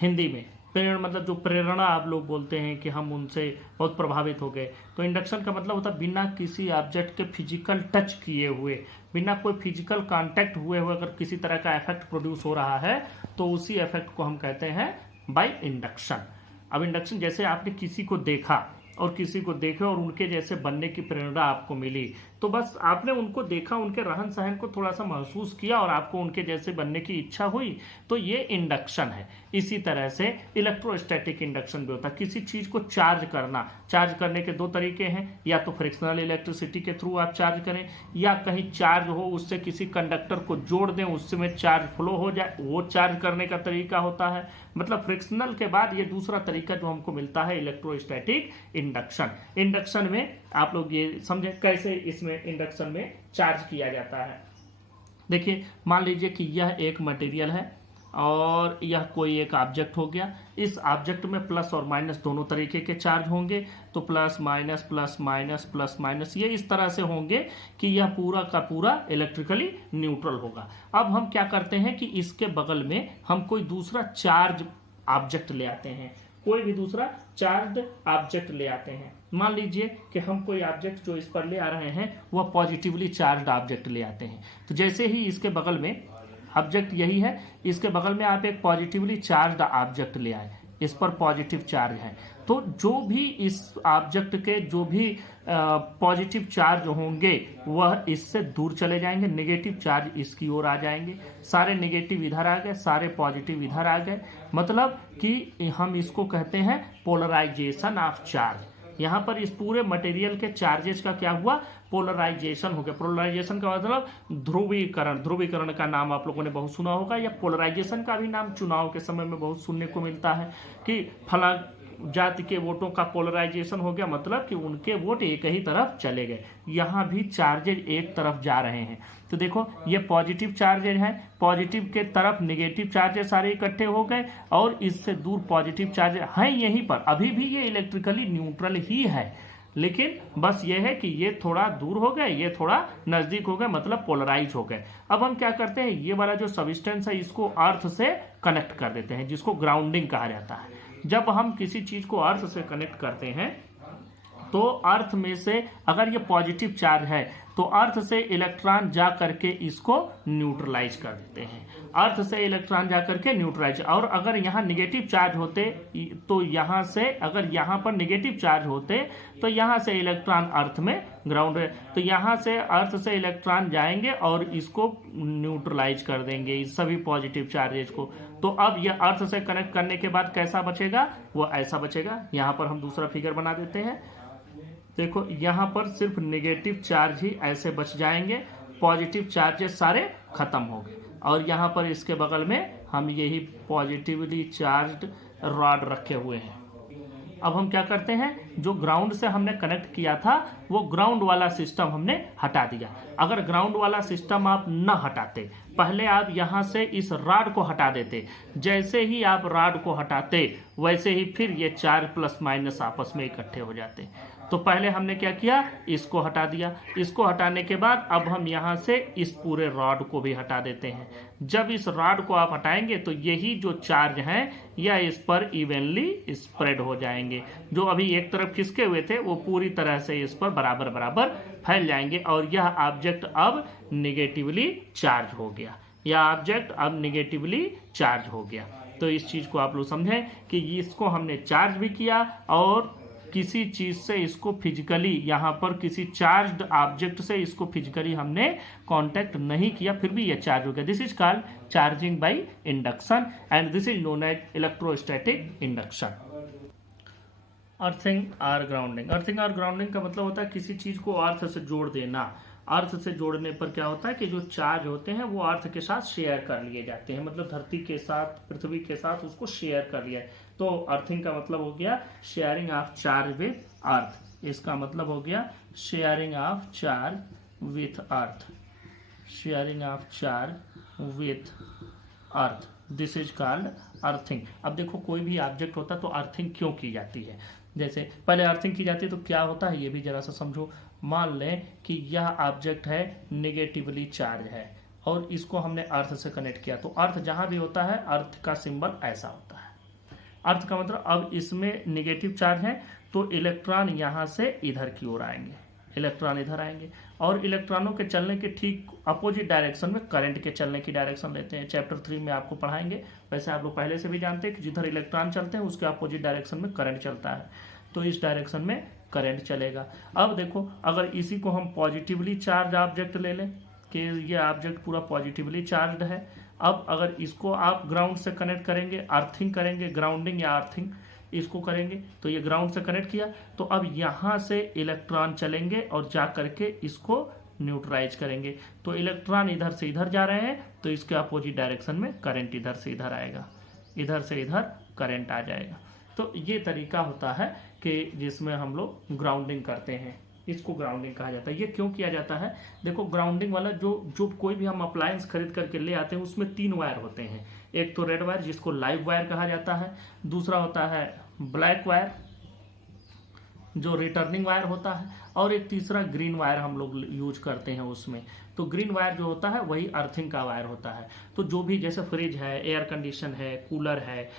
हिंदी में प्रेरण मतलब जो प्रेरणा आप लोग बोलते हैं कि हम उनसे बहुत प्रभावित हो गए, तो इंडक्शन का मतलब होता है बिना किसी ऑब्जेक्ट के फिजिकल टच किए हुए, बिना कोई फिजिकल कांटेक्ट हुए अगर किसी तरह का इफेक्ट प्रोड्यूस हो रहा है तो उसी इफेक्ट को हम कहते हैं बाय इंडक्शन। अब इंडक्शन, जैसे आपने किसी को देखा और किसी को देखे और उनके जैसे बनने की प्रेरणा आपको मिली, तो बस आपने उनको देखा, उनके रहन सहन को थोड़ा सा महसूस किया और आपको उनके जैसे बनने की इच्छा हुई, तो ये इंडक्शन है। इसी तरह से इलेक्ट्रोस्टैटिक इंडक्शन भी होता है। किसी चीज को चार्ज करना, चार्ज करने के दो तरीके हैं, या तो फ्रिक्शनल इलेक्ट्रिसिटी के थ्रू आप चार्ज करें, या कहीं चार्ज हो उससे किसी कंडक्टर को जोड़ दें, उससे में चार्ज फ्लो हो जाए, वो चार्ज करने का तरीका होता है। मतलब फ्रिक्शनल के बाद ये दूसरा तरीका जो हमको मिलता है इलेक्ट्रोस्टैटिक इंडक्शन। इंडक्शन में आप लोग ये समझे कैसे इसमें इंडक्शन में चार्ज किया जाता है। देखिए, मान लीजिए कि यह एक मटेरियल है और यह कोई एक ऑब्जेक्ट हो गया। इस ऑब्जेक्ट में प्लस और माइनस दोनों तरीके के चार्ज होंगे, तो plus minus plus minus plus minus ये इस तरह से होंगे कि यह पूरा का पूरा इलेक्ट्रिकली न्यूट्रल होगा। अब हम क्या करते हैं कि इसके बगल में हम कोई दूसरा चार्ज ऑब्जेक्ट ले आते हैं, कोई भी दूसरा चार्ज ऑब्जेक्ट ले आते हैं। मान लीजिए कि हम कोई ऑब्जेक्ट जो इस पर ले आ रहे हैं वह पॉजिटिवली चार्ज्ड ऑब्जेक्ट ले आते हैं। तो जैसे ही इसके बगल में ऑब्जेक्ट यही है, इसके बगल में आप एक पॉजिटिवली चार्ज्ड ऑब्जेक्ट ले आए, इस पर पॉजिटिव चार्ज है, तो जो भी इस ऑब्जेक्ट के जो भी पॉजिटिव चार्ज होंगे वह इससे दूर चले जाएंगे, नेगेटिव चार्ज इसकी ओर आ जाएंगे। सारे नेगेटिव इधर आ गए, सारे पॉजिटिव इधर आ गए। मतलब कि हम इसको कहते हैं पोलराइजेशन ऑफ चार्ज। यहाँ पर इस पूरे मटेरियल के चार्जेस का क्या हुआ, पोलराइजेशन हो गया। पोलराइजेशन का मतलब ध्रुवीकरण। ध्रुवीकरण का नाम आप लोगों ने बहुत सुना होगा, या पोलराइजेशन का भी नाम चुनाव के समय में बहुत सुनने को मिलता है कि फला जाति के वोटों का पोलराइजेशन हो गया, मतलब कि उनके वोट एक ही तरफ चले गए। यहाँ भी चार्जेज एक तरफ जा रहे हैं। तो देखो, ये पॉजिटिव चार्जेज हैं, पॉजिटिव के तरफ नेगेटिव चार्जेस सारे इकट्ठे हो गए, और इससे दूर पॉजिटिव चार्जेस हैं यहीं पर। अभी भी ये इलेक्ट्रिकली न्यूट्रल ही है, लेकिन बस ये है कि ये थोड़ा दूर हो गए, ये थोड़ा नजदीक हो गए, मतलब पोलराइज हो गए। अब हम क्या करते हैं, ये वाला जो सब्सटेंस है इसको अर्थ से कनेक्ट कर देते हैं, जिसको ग्राउंडिंग कहा जाता है। जब हम किसी चीज को अर्थ से कनेक्ट करते हैं तो अर्थ में से अगर ये पॉजिटिव चार्ज है तो अर्थ से इलेक्ट्रॉन जा करके इसको न्यूट्रलाइज कर देते हैं। अर्थ से इलेक्ट्रॉन जा करके न्यूट्रलाइज, और अगर यहाँ निगेटिव चार्ज होते तो यहाँ से, अगर यहाँ पर निगेटिव चार्ज होते तो यहाँ से इलेक्ट्रॉन अर्थ में ग्राउंड है, तो यहाँ से अर्थ से इलेक्ट्रॉन जाएंगे और इसको न्यूट्रलाइज कर देंगे, इस सभी पॉजिटिव चार्जेस को। तो अब यह अर्थ से कनेक्ट करने के बाद कैसा बचेगा, वो ऐसा बचेगा। यहाँ पर हम दूसरा फिगर बना देते हैं। देखो, यहाँ पर सिर्फ नेगेटिव चार्ज ही ऐसे बच जाएंगे, पॉजिटिव चार्जेस सारे खत्म हो गए, और यहाँ पर इसके बगल में हम यही पॉजिटिवली चार्ज्ड रॉड रखे हुए हैं। अब हम क्या करते हैं, जो ग्राउंड से हमने कनेक्ट किया था वो ग्राउंड वाला सिस्टम हमने हटा दिया। अगर ग्राउंड वाला सिस्टम आप न हटाते, पहले आप यहाँ से इस रॉड को हटा देते, जैसे ही आप रॉड को हटाते वैसे ही फिर ये चार्ज प्लस माइनस आपस में इकट्ठे हो जाते। तो पहले हमने क्या किया, इसको हटा दिया। इसको हटाने के बाद अब हम यहाँ से इस पूरे रॉड को भी हटा देते हैं। जब इस रॉड को आप हटाएंगे तो यही जो चार्ज हैं यह इस पर इवनली स्प्रेड हो जाएंगे। जो अभी एक तरफ खिसके हुए थे वो पूरी तरह से इस पर बराबर बराबर फैल जाएंगे, और यह ऑब्जेक्ट अब निगेटिवली चार्ज हो गया। यह ऑब्जेक्ट अब निगेटिवली चार्ज हो गया। तो इस चीज को आप लोग समझें कि इसको हमने चार्ज भी किया, और किसी चीज से इसको फिजिकली, यहाँ पर किसी चार्ज्ड ऑब्जेक्ट से इसको फिजिकली हमने कांटेक्ट नहीं किया, फिर भी यह चार्ज हो गया। This is called charging by induction and this is known as electrostatic induction. Earthing और ग्राउंडिंग। अर्थिंग और ग्राउंडिंग का मतलब होता है किसी चीज को अर्थ से जोड़ देना। अर्थ से जोड़ने पर क्या होता है कि जो चार्ज होते हैं वो अर्थ के साथ शेयर कर लिए जाते हैं, मतलब धरती के साथ, पृथ्वी के साथ उसको शेयर कर लिया। तो अर्थिंग का मतलब हो गया शेयरिंग ऑफ चार्ज विथ अर्थ। इसका मतलब हो गया sharing of charge with earth, sharing of charge with earth. This is called earthing. अब देखो, कोई भी ऑब्जेक्ट होता है तो अर्थिंग क्यों की जाती है। जैसे पहले अर्थिंग की जाती है तो क्या होता है ये भी जरा सा समझो। मान लें कि यह ऑब्जेक्ट है नेगेटिवली चार्ज है और इसको हमने अर्थ से कनेक्ट किया, तो अर्थ जहां भी होता है अर्थ का सिंबल ऐसा होता है। अर्थ का मतलब अब इसमें नेगेटिव चार्ज है तो इलेक्ट्रॉन यहां से इधर की ओर आएंगे, इलेक्ट्रॉन इधर आएंगे, और इलेक्ट्रॉनों के चलने के ठीक अपोजिट डायरेक्शन में करंट के चलने की डायरेक्शन लेते हैं। चैप्टर 3 में आपको पढ़ाएंगे। वैसे आप लोग पहले से भी जानते हैं कि जिधर इलेक्ट्रॉन चलते हैं उसके अपोजिट डायरेक्शन में करंट चलता है। तो इस डायरेक्शन में करंट चलेगा। अब देखो, अगर इसी को हम पॉजिटिवली चार्ज ऑब्जेक्ट ले लें कि ये ऑब्जेक्ट पूरा पॉजिटिवली चार्ज है, अब अगर इसको आप ग्राउंड से कनेक्ट करेंगे, अर्थिंग करेंगे, ग्राउंडिंग या अर्थिंग इसको करेंगे, तो ये ग्राउंड से कनेक्ट किया, तो अब यहां से इलेक्ट्रॉन चलेंगे और जा करके इसको न्यूट्रलाइज करेंगे। तो इलेक्ट्रॉन इधर से इधर जा रहे हैं, तो इसके अपोजिट डायरेक्शन में करंट इधर से इधर आएगा, इधर से इधर करंट आ जाएगा। तो ये तरीका होता है कि जिसमें हम लोग ग्राउंडिंग करते हैं, इसको ग्राउंडिंग कहा जाता है। ये क्यों किया जाता है? देखो, ग्राउंडिंग वाला जो कोई भी हम अप्लायंस खरीद करके ले आते हैं उसमें 3 वायर होते हैं। एक तो रेड वायर जिसको लाइव वायर कहा जाता है, दूसरा होता है ब्लैक वायर जो रिटर्निंग वायर होता है, और एक तीसरा ग्रीन वायर हम लोग यूज करते हैं उसमें। तो ग्रीन वायर जो होता है वही अर्थिंग का वायर होता है। तो जो भी जैसे फ्रिज है, एयर कंडीशन है, कूलर है,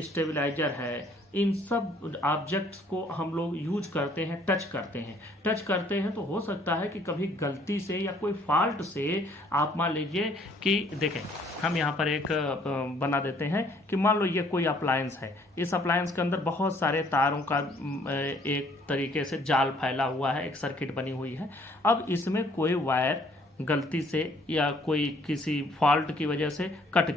स्टेबलाइजर है, इन सब ऑब्जेक्ट्स को हम लोग यूज करते हैं, टच करते हैं तो हो सकता है कि कभी गलती से या कोई फॉल्ट से आप मान लीजिए कि देखें, हम यहाँ पर एक बना देते हैं कि मान लो ये कोई अप्लायंस है, इस अप्लायंस के अंदर बहुत सारे तारों का एक तरीके से जाल फैला हुआ है, एक सर्किट बनी हुई है। अब इसमें कोई वायर गलती से या कोई किसी फॉल्ट की वजह से कट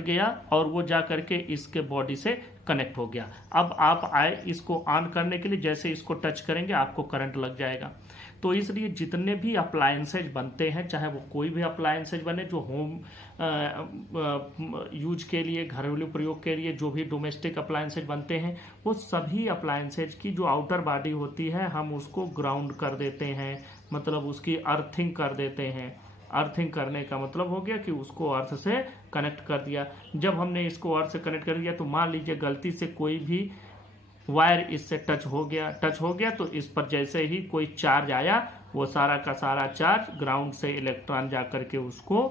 गया और वो जा करके इसके बॉडी से कनेक्ट हो गया। अब आप आए इसको ऑन करने के लिए, जैसे इसको टच करेंगे आपको करंट लग जाएगा। तो इसलिए जितने भी अप्लायंसेज बनते हैं, चाहे वो कोई भी अप्लायंसेज बने जो होम यूज के लिए, घरेलू प्रयोग के लिए जो भी डोमेस्टिक अप्लायंसेज बनते हैं, वो सभी अप्लायंसेज की जो आउटर बॉडी होती है हम उसको ग्राउंड कर देते हैं, मतलब उसकी अर्थिंग कर देते हैं। अर्थिंग करने का मतलब हो गया कि उसको अर्थ से कनेक्ट कर दिया। जब हमने इसको अर्थ से कनेक्ट कर दिया तो मान लीजिए गलती से कोई भी वायर इससे टच हो गया तो इस पर जैसे ही कोई चार्ज आया, वो सारा का सारा चार्ज ग्राउंड से इलेक्ट्रॉन जा करके उसको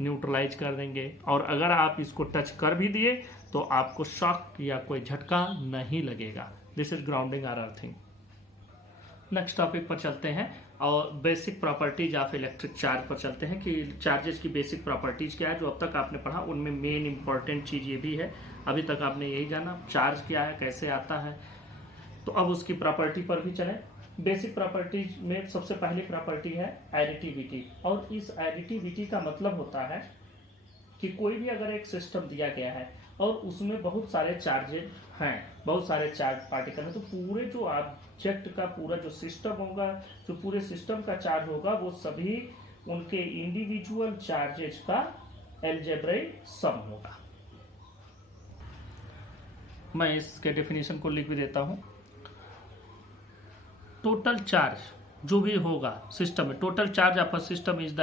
न्यूट्रलाइज कर देंगे। और अगर आप इसको टच कर भी दिए तो आपको शॉक या कोई झटका नहीं लगेगा। दिस इज ग्राउंडिंग और अर्थिंग। नेक्स्ट टॉपिक पर चलते हैं और basic properties of electric charge पर चलते हैं कि चार्जेस की बेसिक प्रॉपर्टीज क्या है। जो अब तक आपने पढ़ा उनमें मेन इंपॉर्टेंट चीज ये भी है, अभी तक आपने यही जाना चार्ज क्या है, कैसे आता है। तो अब उसकी प्रॉपर्टी पर भी चलें। बेसिक प्रॉपर्टीज में सबसे पहली प्रॉपर्टी है एडिटिविटी, और इस एडिटिविटी का मतलब होता है कि कोई भी अगर एक सिस्टम दिया गया है और उसमें बहुत सारे चार्जेस हैं, बहुत सारे चार्ज पार्टिकल हैं, तो पूरे जो ऑब्जेक्ट का पूरा जो सिस्टम होगा, जो पूरे सिस्टम का चार्ज होगा, वो सभी उनके इंडिविजुअल चार्जेस का अलजेब्रिक सम होगा। मैं इसके डेफिनेशन को लिख भी देता हूं। टोटल चार्ज जो भी होगा सिस्टम में, total charge of a system is the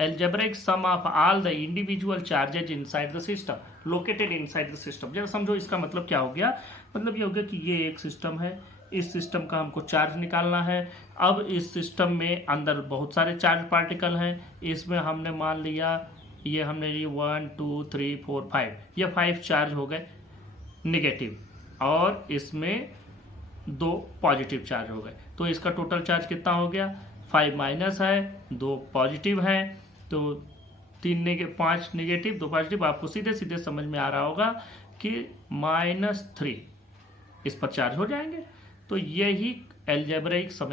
algebraic sum of all the individual charges inside the system located inside the system. जरा समझो इसका मतलब क्या हो गया। मतलब ये हो गया कि ये एक सिस्टम है, इस सिस्टम का हमको चार्ज निकालना है। अब इस सिस्टम में अंदर बहुत सारे चार्ज पार्टिकल हैं, इसमें हमने मान लिया ये हमने 1 2 3 4 5, ये 5 चार्ज हो गए नेगेटिव, और इसमें 2 पॉजिटिव चार्ज हो गए। तो इसका टोटल चार्ज कितना हो गया? 5 माइनस है, 2 पॉजिटिव है, तो 5 नेगेटिव 2 पॉजिटिव। आपको सीधे सीधे समझ में आ रहा होगा कि -3 इस पर चार्ज हो जाएंगे। तो यही अलजेब्रिक सम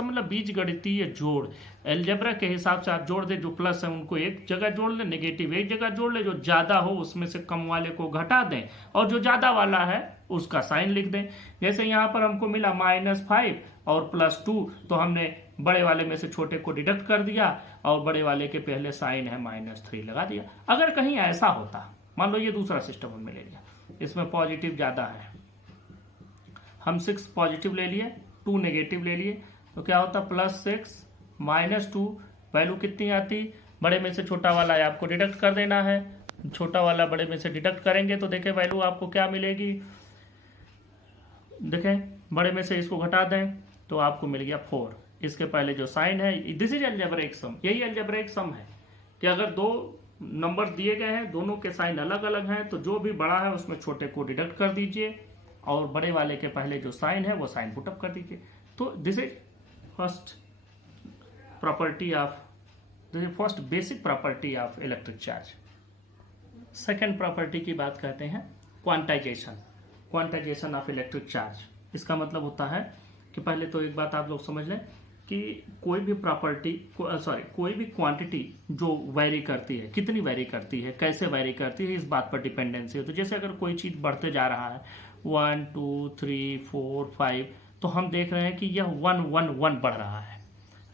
मतलब बीजगणितीय जोड़। अलजेब्रा के हिसाब से आप जोड़ दे, जो प्लस है उनको एक जगह जोड़ ले, नेगेटिव एक जगह जोड़ ले, जो ज्यादा हो उसमें से कम वाले को घटा दें और जो ज्यादा वाला है उसका साइन लिख दें। जैसे यहाँ पर हमको मिला -5 और +2, तो हमने बड़े वाले में से छोटे को डिडक्ट कर दिया और बड़े वाले के पहले साइन है -3 लगा दिया। अगर कहीं ऐसा होता, मान लो ये दूसरा सिस्टम हमने ले लिया, इसमें पॉजिटिव ज्यादा है, हम 6 पॉजिटिव ले लिए, 2 नेगेटिव ले लिए, तो क्या होता? +6 -2, वैल्यू कितनी आती? बड़े में से छोटा वाला है, आपको डिडक्ट कर देना है, छोटा वाला बड़े में से डिडक्ट करेंगे तो देखें वैल्यू आपको क्या मिलेगी। देखें बड़े में से इसको घटा दें तो आपको मिल गया 4, इसके पहले जो साइन है, दिस इज अलजेब्रिक सम। यही अलजेब्रिक सम है कि अगर 2 नंबर दिए गए हैं, दोनों के साइन अलग अलग हैं, तो जो भी बड़ा है उसमें छोटे को डिडक्ट कर दीजिए और बड़े वाले के पहले जो साइन है वो साइन पुटअप कर दीजिए। तो this is first basic property of electric charge. Second property की बात करते हैं क्वांटाइजेशन ऑफ इलेक्ट्रिक चार्ज। इसका मतलब होता है कि पहले तो एक बात आप लोग समझ लें कि कोई भी प्रॉपर्टी कोई भी क्वांटिटी जो वैरी करती है, कितनी वैरी करती है, कैसे वैरी करती है, इस बात पर डिपेंडेंसी है। तो जैसे अगर कोई चीज बढ़ते जा रहा है 1 2 3 4 5, तो हम देख रहे हैं कि यह 1 1 1 बढ़ रहा है।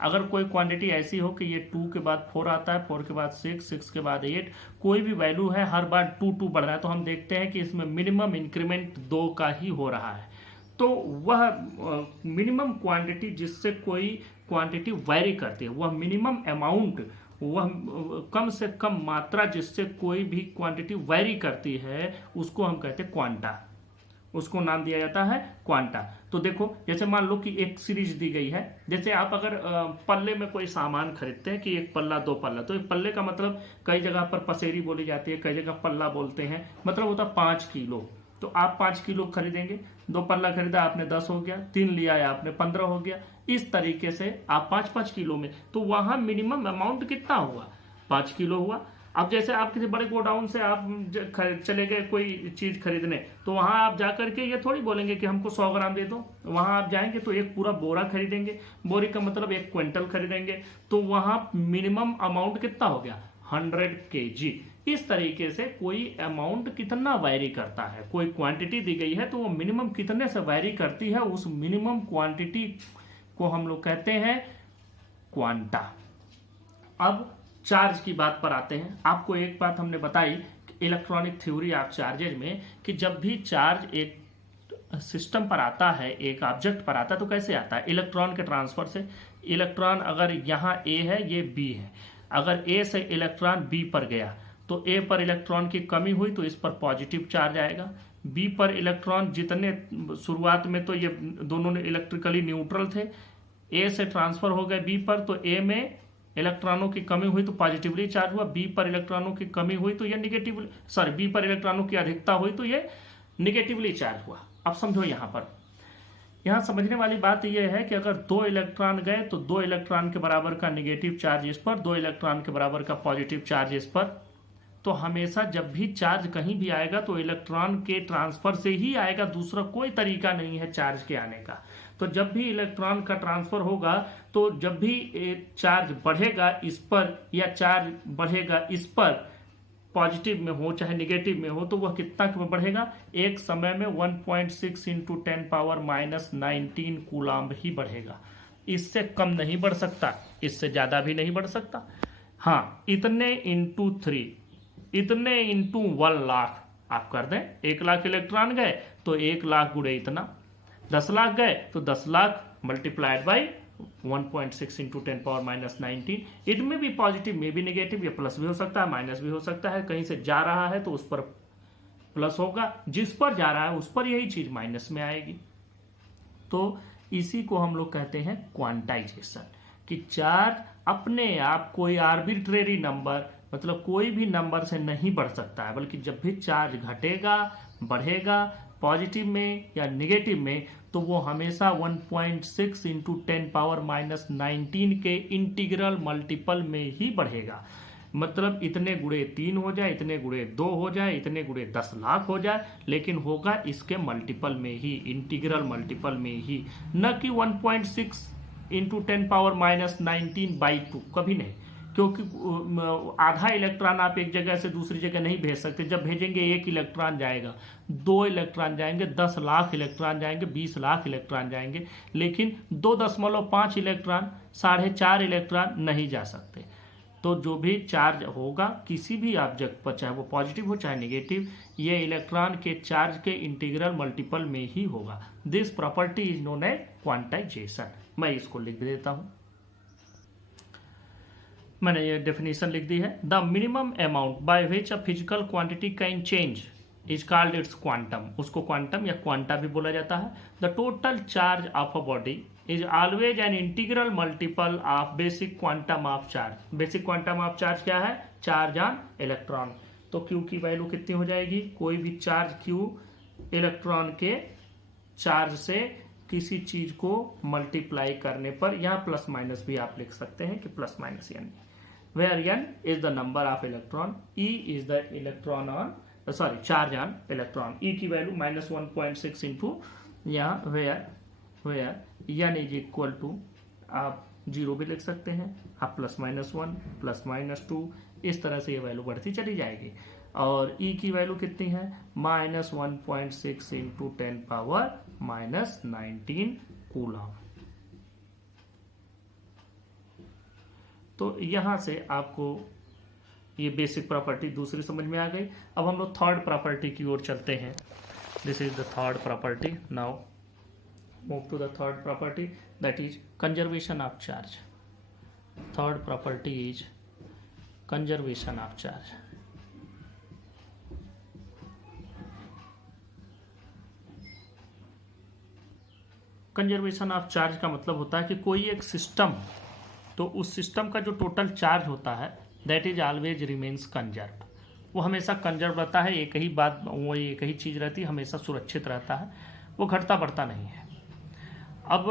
अगर कोई क्वांटिटी ऐसी हो कि ये 2 के बाद 4 आता है, 4 के बाद 6, 6 के बाद 8, कोई भी वैल्यू है हर बार 2 2 बढ़ रहा है, तो हम देखते हैं कि इसमें मिनिमम इंक्रीमेंट 2 का ही हो रहा है। तो वह मिनिमम क्वांटिटी जिससे कोई क्वांटिटी वैरी करती है, वह मिनिमम अमाउंट, वह कम से कम मात्रा जिससे कोई भी क्वांटिटी वैरी करती है, उसको हम कहते हैं क्वांटा। उसको नाम दिया जाता है क्वांटा। तो देखो जैसे मान लो कि एक सीरीज दी गई है, जैसे आप अगर पल्ले में कोई सामान खरीदते हैं कि एक पल्ला 2 पल्ला, तो एक पल्ले का मतलब कई जगह पर पसेरी बोली जाती है, कई जगह पल्ला बोलते हैं, मतलब होता 5 किलो। तो आप 5 किलो खरीदेंगे, 2 पल्ला खरीदा आपने 10 हो गया, 3 लिया है आपने 15 हो गया। इस तरीके से आप 5-5 किलो में, तो वहां मिनिमम अमाउंट कितना हुआ, 5 किलो हुआ। अब जैसे आप किसी बड़े गोडाउन से आप चले गए कोई चीज खरीदने, तो वहां आप जाकर के ये थोड़ी बोलेंगे कि हमको 100 ग्राम दे दो। वहां आप जाएंगे तो एक पूरा बोरा खरीदेंगे, बोरी का मतलब 1 क्विंटल खरीदेंगे, तो वहां मिनिमम अमाउंट कितना हो गया, 100 kg। इस तरीके से कोई अमाउंट कितना वैरी करता है, कोई क्वांटिटी दी गई है तो वो मिनिमम कितने से वैरी करती है, उस मिनिमम क्वांटिटी को हम लोग कहते हैं क्वांटा। अब चार्ज की बात पर आते हैं। आपको एक बात हमने बताई इलेक्ट्रॉनिक थ्योरी ऑफ चार्जेज में कि जब भी चार्ज एक सिस्टम पर आता है, एक ऑब्जेक्ट पर आता है, तो कैसे आता है, इलेक्ट्रॉन के ट्रांसफर से। इलेक्ट्रॉन अगर यहाँ ए है, ये बी है, अगर ए से इलेक्ट्रॉन बी पर गया तो ए पर इलेक्ट्रॉन की कमी हुई तो इस पर पॉजिटिव चार्ज आएगा। बी पर इलेक्ट्रॉन जितने शुरुआत में तो ये दोनों ने इलेक्ट्रिकली न्यूट्रल थे, ए से ट्रांसफर हो गए बी पर, तो ए में इलेक्ट्रॉनों की कमी हुई तो पॉजिटिवली चार्ज हुआ, बी पर इलेक्ट्रॉनों की कमी हुई तो यह निगेटिव, बी पर इलेक्ट्रॉनों की अधिकता हुई तो यह निगेटिवली चार्ज हुआ। अब समझो यहां समझने वाली बात यह है कि अगर 2 इलेक्ट्रॉन गए तो 2 इलेक्ट्रॉन के बराबर का निगेटिव चार्ज इस पर, 2 इलेक्ट्रॉन के बराबर का पॉजिटिव चार्ज इस पर। तो हमेशा जब भी चार्ज कहीं भी आएगा तो इलेक्ट्रॉन के ट्रांसफर से ही आएगा, दूसरा कोई तरीका नहीं है चार्ज के आने का। तो जब भी इलेक्ट्रॉन का ट्रांसफर होगा, तो जब भी चार्ज बढ़ेगा इस पर या चार्ज बढ़ेगा इस पर, पॉजिटिव में हो चाहे निगेटिव में हो, तो वह कितना बढ़ेगा, एक समय में 1.6 × 10⁻⁻19 कूलम्ब ही बढ़ेगा। इससे कम नहीं बढ़ सकता, इससे ज्यादा भी नहीं बढ़ सकता। हाँ, इतने इंटू 3, इतने इंटू 1 लाख आप कर दें। 1 लाख इलेक्ट्रॉन गए तो 1 लाख गुणे इतना, 10 लाख गए तो 10 लाख मल्टीप्लाइड बाई 1.6 × 10⁻⁻19। इट में भी पॉजिटिव में भी नेगेटिव, या प्लस भी हो सकता है माइनस भी हो सकता है। कहीं से जा रहा है तो उस पर प्लस होगा, जिस पर जा रहा है उस पर यही चीज माइनस में आएगी। तो इसी को हम लोग कहते हैं क्वांटाइजेशन, कि चार्ज अपने आप कोई आर्बिट्रेरी नंबर, मतलब कोई भी नंबर से नहीं बढ़ सकता है, बल्कि जब भी चार्ज घटेगा बढ़ेगा पॉजिटिव में या निगेटिव में, तो वो हमेशा 1.6 × 10⁻⁻19 के इंटीग्रल मल्टीपल में ही बढ़ेगा। मतलब इतने गुणे 3 हो जाए, इतने गुणे 2 हो जाए, इतने गुणे 10 लाख हो जाए, लेकिन होगा इसके मल्टीपल में ही, इंटीग्रल मल्टीपल में ही, न कि 1.6 × 10⁻⁻19/2, कभी नहीं। क्योंकि आधा इलेक्ट्रॉन आप एक जगह से दूसरी जगह नहीं भेज सकते। जब भेजेंगे 1 इलेक्ट्रॉन जाएगा, 2 इलेक्ट्रॉन जाएंगे, 10 लाख इलेक्ट्रॉन जाएंगे, 20 लाख इलेक्ट्रॉन जाएंगे, लेकिन 2.5 इलेक्ट्रॉन, 4.5 इलेक्ट्रॉन नहीं जा सकते। तो जो भी चार्ज होगा किसी भी ऑब्जेक्ट पर, चाहे वो पॉजिटिव हो चाहे नेगेटिव, ये इलेक्ट्रॉन के चार्ज के इंटीग्रल मल्टीपल में ही होगा। This property is known as quantization. मैं इसको लिख देता हूं, मैंने ये डेफिनेशन लिख दी है। The minimum amount by which a physical quantity can change is called its quantum. उसको क्वांटम या क्वांटा भी बोला जाता है। The total charge of a body is always an integral multiple of basic quantum of charge. Basic quantum of charge क्या है, charge on electron. तो Q की वैल्यू कितनी हो जाएगी, कोई भी चार्ज क्यू इलेक्ट्रॉन के चार्ज से किसी चीज को मल्टीप्लाई करने पर, यहाँ प्लस माइनस भी आप लिख सकते हैं कि प्लस माइनस यानी, where n is the number of electron, e is the charge on electron। e की वैल्यू -1.6 × यहाँ where n is equal to, आप 0 भी लिख सकते हैं, आप +-1 +-2, इस तरह से ये वैल्यू बढ़ती चली जाएगी। और ई की वैल्यू कितनी है, -1.6 इंटू 10⁻⁻19 कूलम। तो यहां से आपको ये बेसिक प्रॉपर्टी दूसरी समझ में आ गई। अब हम लोग थर्ड प्रॉपर्टी की ओर चलते हैं। This is the third property. Now move to the third property, that is conservation of charge. Third property is conservation of charge. Conservation of charge का मतलब होता है कि कोई एक सिस्टम, तो उस सिस्टम का जो टोटल चार्ज होता है that is always remains conserve. वो हमेशा कंजर्व रहता है, एक ही बात, वो एक ही चीज़ रहती है, हमेशा सुरक्षित रहता है, वो घटता बढ़ता नहीं है। अब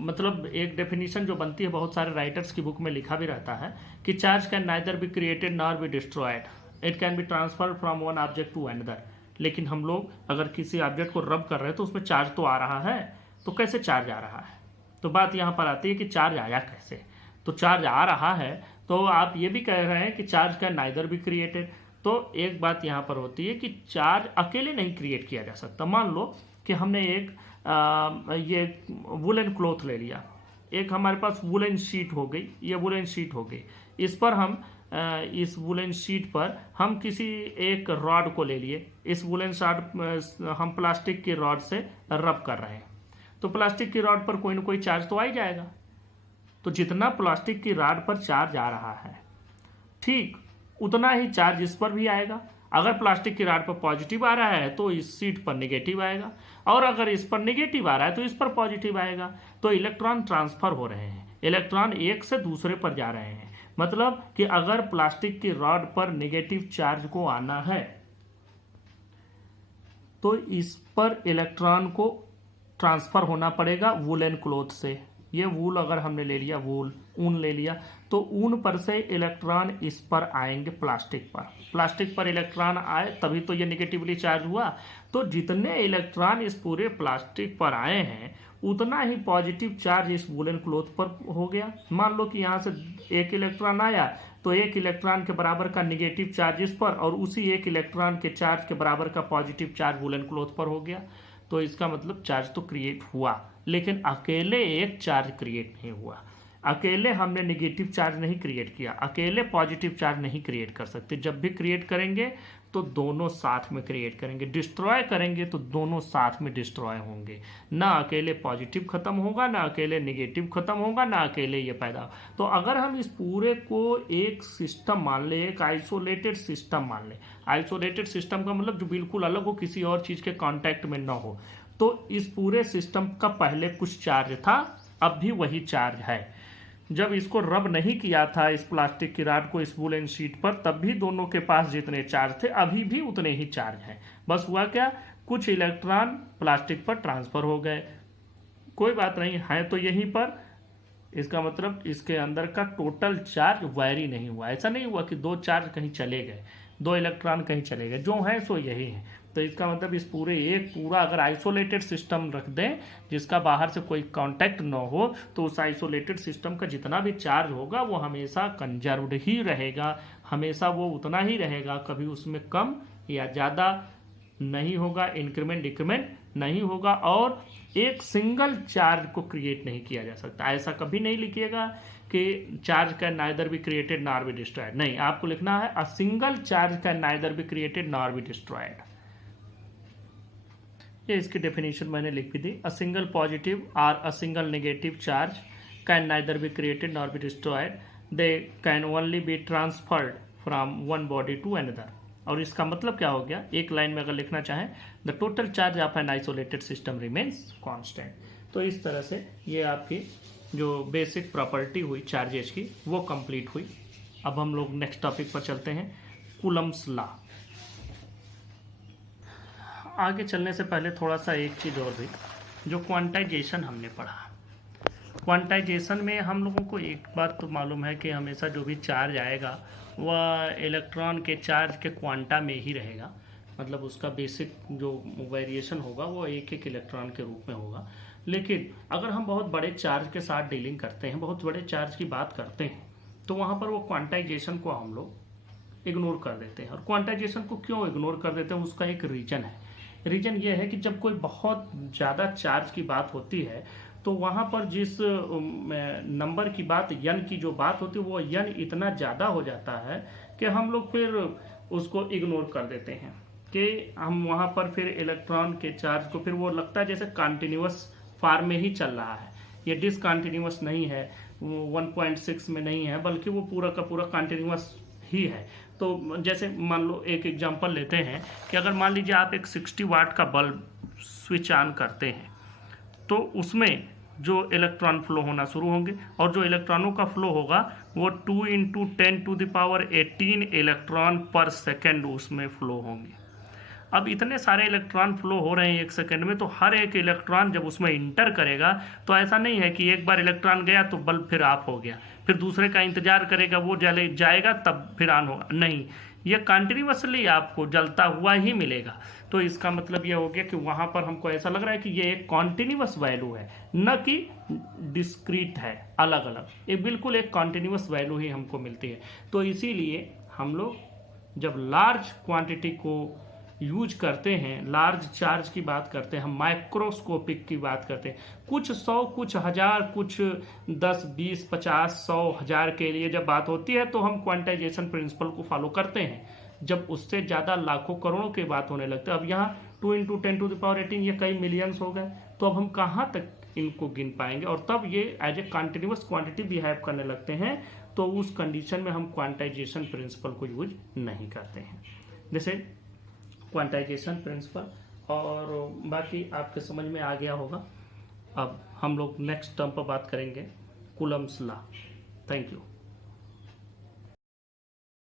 मतलब एक डेफिनेशन जो बनती है, बहुत सारे राइटर्स की बुक में लिखा भी रहता है कि charge can neither be created nor be destroyed, it can be transferred from one object to another. लेकिन हम लोग अगर किसी ऑब्जेक्ट को रब कर रहे हैं तो उसमें चार्ज तो आ रहा है, तो कैसे चार्ज आ रहा है? तो बात यहाँ पर आती है कि चार्ज आया कैसे। तो चार्ज आ रहा है तो आप ये भी कह रहे हैं कि charge can neither be created. तो एक बात यहाँ पर होती है कि चार्ज अकेले नहीं क्रिएट किया जा सकता। मान लो कि हमने एक ये वुलन क्लॉथ ले लिया, एक हमारे पास वुलन शीट हो गई, ये वुलन शीट हो गई, इस पर हम इस वुलन शीट पर हम किसी एक रॉड को ले लिए, इस वुलन शॉट हम प्लास्टिक की रॉड से रब कर रहे हैं, तो प्लास्टिक की रॉड पर कोई ना कोई चार्ज तो आ ही जाएगा। तो जितना प्लास्टिक की रॉड पर चार्ज आ रहा है, ठीक उतना ही चार्ज इस पर भी आएगा। अगर प्लास्टिक की रॉड पर पॉजिटिव आ रहा है तो इस शीट पर नेगेटिव आएगा, और अगर इस पर नेगेटिव आ रहा है तो इस पर पॉजिटिव आएगा। तो इलेक्ट्रॉन ट्रांसफर हो रहे हैं, इलेक्ट्रॉन एक से दूसरे पर जा रहे हैं। मतलब कि अगर प्लास्टिक की रॉड पर नेगेटिव चार्ज को आना है तो इस पर इलेक्ट्रॉन को ट्रांसफर होना पड़ेगा वूलन क्लॉथ से। ये वूल अगर हमने ले लिया, वूल ऊन ले लिया, तो ऊन पर से इलेक्ट्रॉन इस पर आएंगे प्लास्टिक पर। प्लास्टिक पर इलेक्ट्रॉन आए तभी तो ये नेगेटिवली चार्ज हुआ। तो जितने इलेक्ट्रॉन इस पूरे प्लास्टिक पर आए हैं उतना ही पॉजिटिव चार्ज इस वूलन क्लॉथ पर हो गया। मान लो कि यहाँ से एक इलेक्ट्रॉन आया तो एक इलेक्ट्रॉन के बराबर का नेगेटिव चार्ज इस पर, और उसी एक इलेक्ट्रॉन के चार्ज के बराबर का पॉजिटिव चार्ज वूलन क्लॉथ पर हो गया। तो इसका मतलब चार्ज तो क्रिएट हुआ, लेकिन अकेले एक चार्ज क्रिएट नहीं हुआ। अकेले हमने नेगेटिव चार्ज नहीं क्रिएट किया, अकेले पॉजिटिव चार्ज नहीं क्रिएट कर सकते। जब भी क्रिएट करेंगे तो दोनों साथ में क्रिएट करेंगे, डिस्ट्रॉय करेंगे तो दोनों साथ में डिस्ट्रॉय होंगे। ना अकेले पॉजिटिव खत्म होगा, ना अकेले नेगेटिव खत्म होगा, ना अकेले ये पैदा। तो अगर हम इस पूरे को एक सिस्टम मान ले, एक आइसोलेटेड सिस्टम मान ले, आइसोलेटेड सिस्टम का मतलब जो बिल्कुल अलग हो, किसी और चीज के कांटेक्ट में ना हो, तो इस पूरे सिस्टम का पहले कुछ चार्ज था, अब भी वही चार्ज है। जब इसको रब नहीं किया था इस प्लास्टिक की रॉड को इस वूलन शीट पर, तब भी दोनों के पास जितने चार्ज थे अभी भी उतने ही चार्ज हैं। बस हुआ क्या, कुछ इलेक्ट्रॉन प्लास्टिक पर ट्रांसफर हो गए, कोई बात नहीं है तो यहीं पर। इसका मतलब इसके अंदर का टोटल चार्ज वैरी नहीं हुआ। ऐसा नहीं हुआ कि दो चार्ज कहीं चले गए, दो इलेक्ट्रॉन कहीं चले गए, जो है सो यही है। तो इसका मतलब इस पूरे एक पूरा अगर आइसोलेटेड सिस्टम रख दें जिसका बाहर से कोई कांटेक्ट न हो, तो उस आइसोलेटेड सिस्टम का जितना भी चार्ज होगा वो हमेशा कंजर्व्ड ही रहेगा, हमेशा वो उतना ही रहेगा, कभी उसमें कम या ज़्यादा नहीं होगा, इंक्रीमेंट डिक्रीमेंट नहीं होगा। और एक सिंगल चार्ज को क्रिएट नहीं किया जा सकता। ऐसा कभी नहीं लिखिएगा कि charge can neither be created nor be destroyed, नहीं, आपको लिखना है a single charge can neither be created nor be destroyed. ये इसकी डेफिनेशन मैंने लिख भी दी। अ सिंगल पॉजिटिव और a single negative charge can neither be created nor be destroyed, they can only be transferred from one body to another. और इसका मतलब क्या हो गया, एक लाइन में अगर लिखना चाहें, the total charge of an isolated system remains constant. तो इस तरह से ये आपकी जो बेसिक प्रॉपर्टी हुई चार्जेस की वो कंप्लीट हुई। अब हम लोग नेक्स्ट टॉपिक पर चलते हैं, कूलम्स लॉ। आगे चलने से पहले थोड़ा सा एक चीज़ और भी, जो क्वांटाइजेशन हमने पढ़ा। क्वांटाइजेशन में हम लोगों को एक बात तो मालूम है कि हमेशा जो भी चार्ज आएगा वह इलेक्ट्रॉन के चार्ज के क्वांटा में ही रहेगा। मतलब उसका बेसिक जो वेरिएशन होगा वो एक एक इलेक्ट्रॉन के रूप में होगा। लेकिन अगर हम बहुत बड़े चार्ज के साथ डीलिंग करते हैं, बहुत बड़े चार्ज की बात करते हैं, तो वहाँ पर वो क्वांटाइजेशन को हम लोग इग्नोर कर देते हैं। और क्वांटाइजेशन को क्यों इग्नोर कर देते हैं, उसका एक रीजन है। रीजन ये है कि जब कोई बहुत ज़्यादा चार्ज की बात होती है तो वहाँ पर जिस नंबर की बात, यन की जो बात होती है, वो यन इतना ज़्यादा हो जाता है कि हम लोग फिर उसको इग्नोर कर देते हैं कि हम वहाँ पर फिर इलेक्ट्रॉन के चार्ज को फिर वो लगता है जैसे कंटिन्यूअस फॉर्म में ही चल रहा है। ये डिसकंटिन्यूअस नहीं है, 1.6 में नहीं है, बल्कि वो पूरा का पूरा कंटिन्यूअस ही है। तो जैसे मान लो एक एग्जांपल लेते हैं कि अगर मान लीजिए आप एक 60 वाट का बल्ब स्विच ऑन करते हैं तो उसमें जो इलेक्ट्रॉन फ्लो होना शुरू होंगे, और जो इलेक्ट्रॉनों का फ्लो होगा वो 2 × 10⁻18 इलेक्ट्रॉन पर सेकेंड उसमें फ्लो होंगे। अब इतने सारे इलेक्ट्रॉन फ्लो हो रहे हैं एक सेकेंड में, तो हर एक इलेक्ट्रॉन जब उसमें इंटर करेगा तो ऐसा नहीं है कि एक बार इलेक्ट्रॉन गया तो बल्ब फिर ऑफ हो गया, फिर दूसरे का इंतजार करेगा, वो जले जाएगा तब फिर ऑन होगा। नहीं, ये कंटिन्यूअसली आपको जलता हुआ ही मिलेगा। तो इसका मतलब ये हो गया कि वहाँ पर हमको ऐसा लग रहा है कि ये एक कॉन्टिन्यूअस वैल्यू है, न कि डिस्क्रीट है अलग अलग। ये बिल्कुल एक कॉन्टिन्यूअस वैल्यू ही हमको मिलती है। तो इसीलिए हम लोग जब लार्ज क्वांटिटी को यूज करते हैं, लार्ज चार्ज की बात करते हैं, हम माइक्रोस्कोपिक की बात करते हैं, कुछ 100 कुछ 1000 कुछ 10 20 50 100 1000 के लिए जब बात होती है तो हम क्वांटाइजेशन प्रिंसिपल को फॉलो करते हैं। जब उससे ज़्यादा लाखों करोड़ों की बात होने लगती है, अब यहाँ 2 × 10⁻18 ये कई मिलियंस हो गए, तो अब हम कहाँ तक इनको गिन पाएंगे, और तब ये as a continuous quantity behave करने लगते हैं। तो उस कंडीशन में हम क्वांटाइजेशन प्रिंसिपल को यूज नहीं करते हैं। जैसे क्वांटाइजेशन प्रिंसिपल, और बाकी आपके समझ में आ गया होगा। अब हम लोग नेक्स्ट टर्म पर बात करेंगे, कूलम्स लॉ। Thank you.